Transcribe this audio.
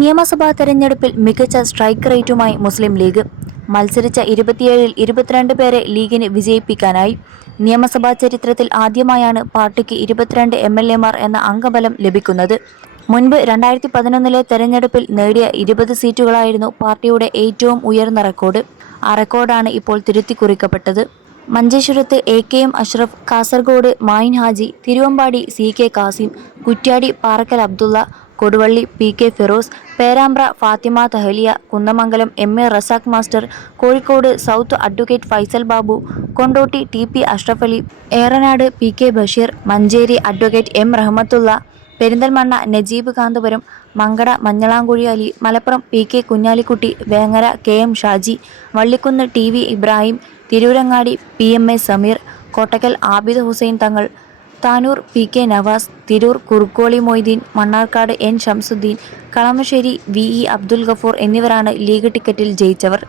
നിയമസഭാ തെരഞ്ഞെടുപ്പിൽ മികച്ച സ്ട്രൈക്ക് റേറ്റുമായി മുസ്ലിം ലീഗ്. മത്സരിച്ച 27-ൽ 22 പേരെ ലീഗിന് വിജയിപ്പിക്കാനായി. നിയമസഭാ ചരിത്രത്തിൽ ആദ്യമായാണ് പാർട്ടിക്ക് 22 MLA-മാർ എന്ന അംഗബലം ലഭിക്കുന്നത്. മുൻപ് 2011-ലെ തെരഞ്ഞെടുപ്പിൽ നേടിയ 20 സീറ്റുകളായിരുന്നു പാർട്ടിയുടെ ഏറ്റവും ഉയർന്ന റെക്കോർഡ്. ആ റെക്കോർഡാണ് ഇപ്പോൾ തിരുത്തിക്കുറിക്കപ്പെട്ടത്. മഞ്ചേശ്വരത്ത് AK-M Ashraf, Kasaragod Mayin Haji, Thiruvambady CK Kasim, Kuttiyadi Parakkal Abdulla, Koduvally PK Firoz, Perambra Fathima Thahiliya, Kunnamangalam MA Razak master, Kozhikode south advocate Faisal Babu, Kondotty TP Ashraf Ali, Eranad PK Basheer, Manjeri advocate M Rahmathulla, Perinthalmanna Najeeb Kanthapuram, Mankada Manjalamkuzhi Ali, Malappuram PK Kunhalikutty, Vengara KM Shaji, Vallikunnu TV Ibrahim, Tirurangadi PMA Sameer, Kottakkal Abid Hussain Thangal, Tanur PK Nawaz, Tirur Kurukkoli Moideen, Mannarkkad N Shamsuddin, Kalamassery VE Abdul Gafoor എന്നിവരാണ് ലീഗ് ടിക്കറ്റിൽ ജയിച്ചവർ.